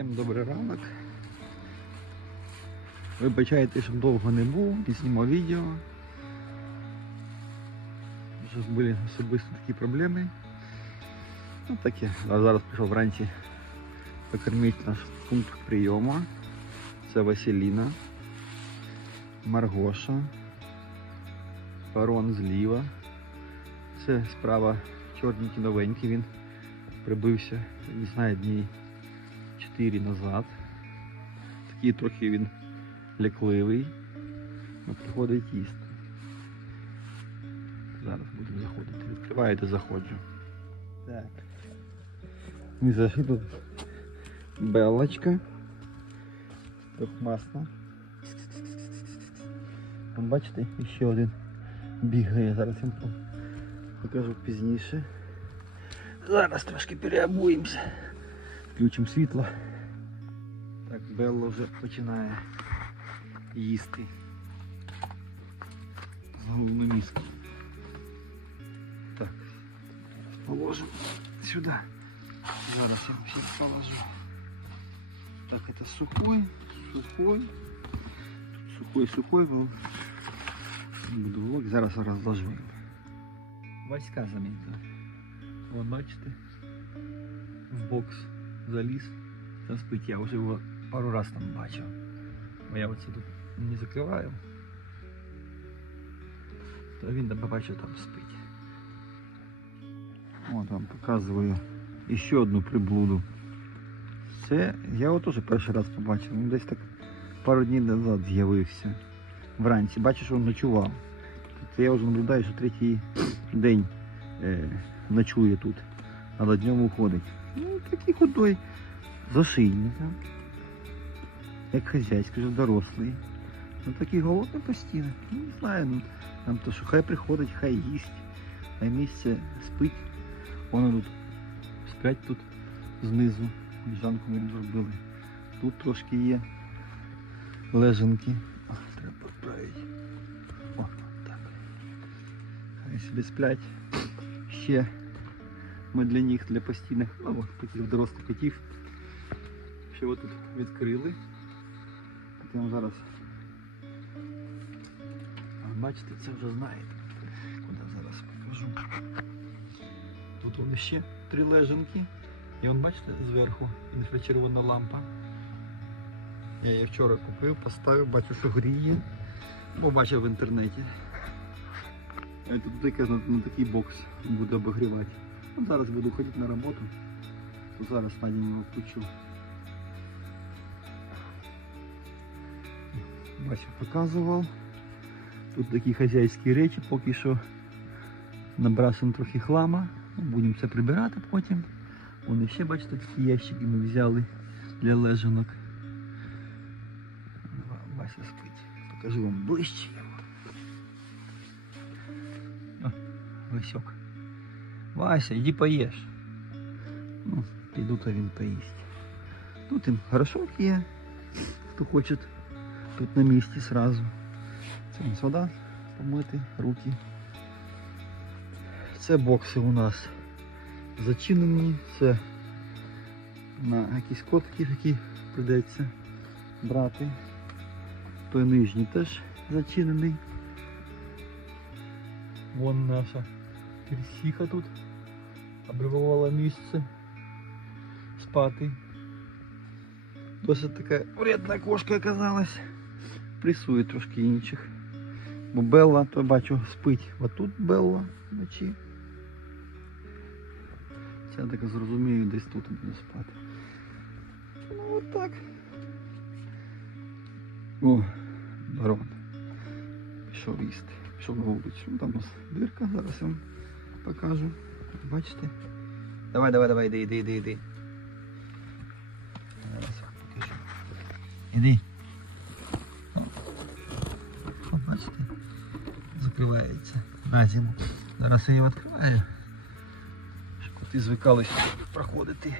Всім добрий ранок. Вибачайте, що довго не був, не знімав відео. Зараз були особисто такі проблеми. Ну таке. А зараз пішов вранці покормити наш пункт прийому. Це Василіна, Маргоша, Парон зліва. Це справа чорненький новенький, він прибився, не знаю, дні 4 назад. Такий трохи він лякливий. Ну, приходить їсти. Зараз будемо заходити. Відкриваєте, заходжу. Так. Ми зайшли тут Белочка. Трьохмасна. Там бачите, ще один бігає. Зараз я покажу пізніше. Зараз трошки переобуємося. Включимо світло. Так, Белла вже починає їсти. З головну миску. Так, положимо сюди. Зараз я всіх положу. Так, это сухой, сухой. Тут сухой, сухой был. Буду влог, зараз розложу. Васька замітила. Вон бачите, в бокс заліз. Це спить, я вже його пару раз там бачив. Бо я оце тут не закриваю. То він побачив там спить. От вам показую ще одну приблуду. Це я його теж перший раз побачив. Він десь так пару днів назад з'явився. Вранці. Бачиш, він ночував. Це я вже наблюдаю, що третій день е, ночує тут. Але днем уходить. Ну, такий худой, зашийний? Як хазяйський, вже дорослий. Ну такий голодний постійно. Ну, не знаю, ну, там то, що хай приходить, хай їсть, на місце спить. Воно тут сплять тут знизу. Ліжанку ми зробили. Тут трошки є лежанки. О, треба поправити. О, так. Хай собі сплять. Ще ми для них, для постійних, ну, таких дорослих котів. Ще тут відкрили. Я вам зараз. Бачите, це вже знаєте. Куди зараз покажу. Тут вони ще три лежанки. І он бачите зверху інфрачервона лампа. Я її вчора купив, поставив, бачу, що гріє. Бо бачив в інтернеті. А тут таке на, на такий бокс буде обігрівати. От зараз буду ходити на роботу, то зараз його включу. Бачу, показував. Тут такі хазяйські речі, поки що набрасимо трохи хлама. Будемо це прибирати потім. Вон ще, бачите, такі ящики ми взяли для лежанок. Вася спить. Покажу вам ближче. О, Васьок. Вася, иди поешь. Ну, піду то він поїсть. Тут їм горшок є, хто хоче тут на місці сразу. Це у нас вода помити, руки. Це бокси у нас зачинені, це на якісь котики, які прийдеться брати. Той нижній теж зачинений. Вон наша Трісіха тут обривувала місце спати. Досить така вредна кошка оказалась. Присує трошки інших. Бо Белла, то бачу, спить. Отут Белла вночі. Я так зрозумію, десь тут буде спати. Ну от так. О, барон. Пішов їсти. Пішов на вулицю. Ну, Там у нас дирка, зараз я вам покажу. Бачите? Давай, давай, давай, іди, іди, іди, іди. Зараз покажу. Іди. Закривається на зиму. Зараз я її відкриваю. Щоб коти звикалися проходити.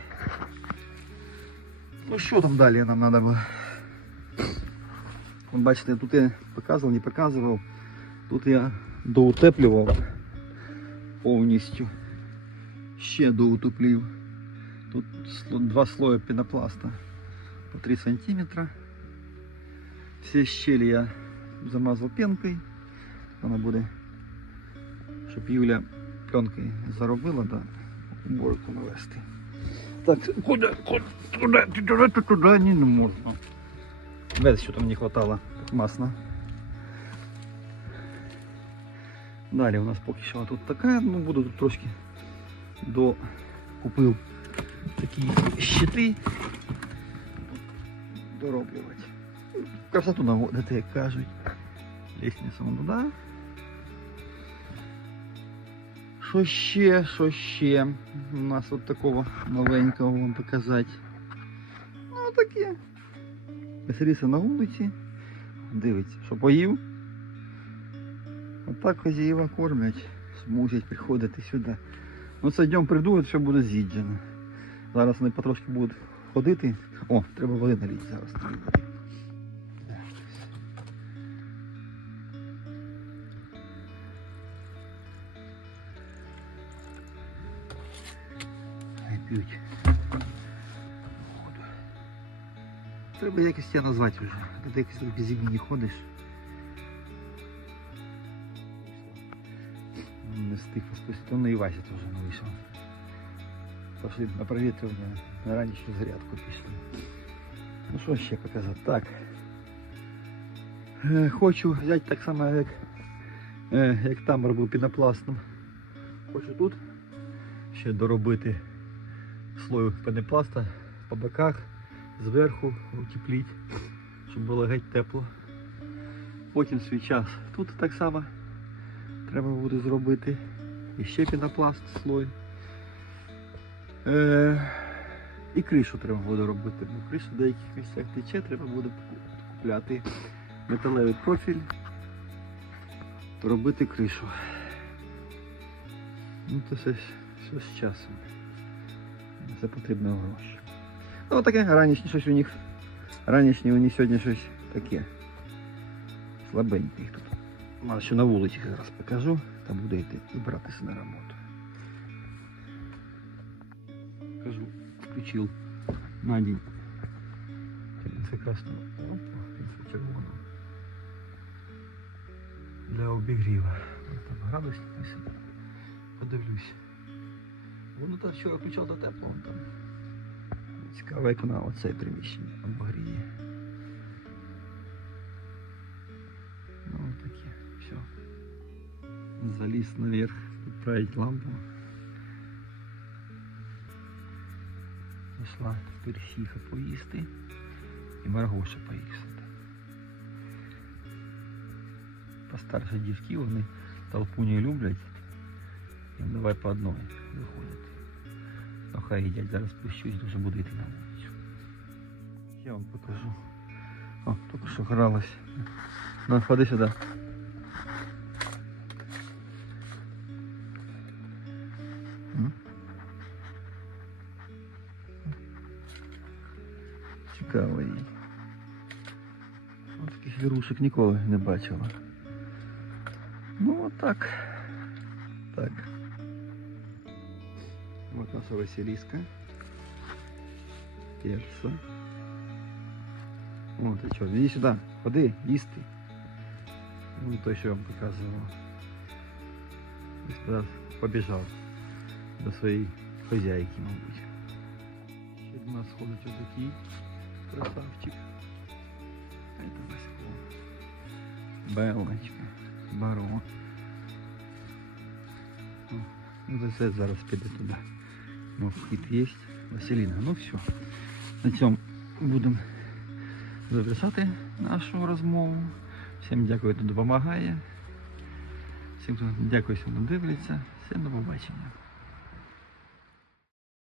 Ну що там далі нам треба було? Вон бачите, тут я показував, не показував. Тут я доутеплював повністю. Ще доутеплів. Тут сло- два слої пінопласта. по 3 сантиметра. Всі щелі я замазав пенкою. Вона буде, щоб Юля пленкою заробила, да, уборку навести. Так, куди, куди, туди, туди, туди, туди, не можна. Весь, що там не хватало, так. Далі у нас поки що тут така, ну буду тут трошки до купив такі щити дороблювати. Красоту наводити, як кажуть. Лісницю туди. Що ще, що ще? У нас от такого новенького вам показати. Ну таке. Веселіся на вулиці. Дивиться, що поїв. Отак хазяїва кормлять. Змусять приходити сюди. Ну це днем прийдуть, що буде з'їджено. Зараз вони потрошки будуть ходити. О, треба води налити зараз. П'ють. Треба якось тебе назвати вже. Ти якось без імені ходиш. Не встиг поспустити. Он і Вася теж не вийшов. Пошли на провітрювання, на ранішню зарядку пішли. Ну що ще показати? Так. Е, Хочу взяти так само, як, е, як там робив пінопластом. Хочу тут ще доробити слою пенопласта по боках, зверху утепліть, щоб було геть тепло. Потім свій час тут так само треба буде зробити. І ще пінопласт слой. Е, і кришу треба буде робити, бо криша в деяких місцях тече, треба буде купляти металевий профіль, робити кришу. Ну то все, все з часом. Це потрібно гроші. Ну таке ранішнє щось у них. Ранішнє у них сьогодні щось таке. Слабеньке їх тут. Може, що на вулиці зараз покажу, там буде йти і братися на роботу. Кажу, включив на день. Це красно. Це червоно. Для обігріва. Ось Там градусник ось. Подивлюсь. Воно там вчора включав до теплого там. Цікаво, як вона оце приміщення обогріє. Ну таке, все. Заліз наверх, відправить лампу. Пішла персіха поїсти і Маргоша поїсти. Постарші дівки, вони толпу не люблять. І давай по одной виходять. Ну хай їдять, зараз спущусь, дуже буду йти на вулицю. Я вам покажу. О, тільки що гралась. Ну, ходи сюди. М? Цікаво їй. Ось таких вірушок ніколи не бачила. Ну от так. Вот наша Василиска. Перца. О, ти що, іди сюди, ходи, їсти. Ну, то, я вам показував. Ось зараз побіжав до своєї хазяйки, мабуть. Ще до нас ходить отакий красавчик. А це Васько. Белочка. Баро. Ну, це зараз піде туди. Ну, есть, василина. Ну все. На цьому будемо завершати нашу розмову. Всім дякую, хто допомагає. Всім, дякую, що дивляться. Всім до побачення.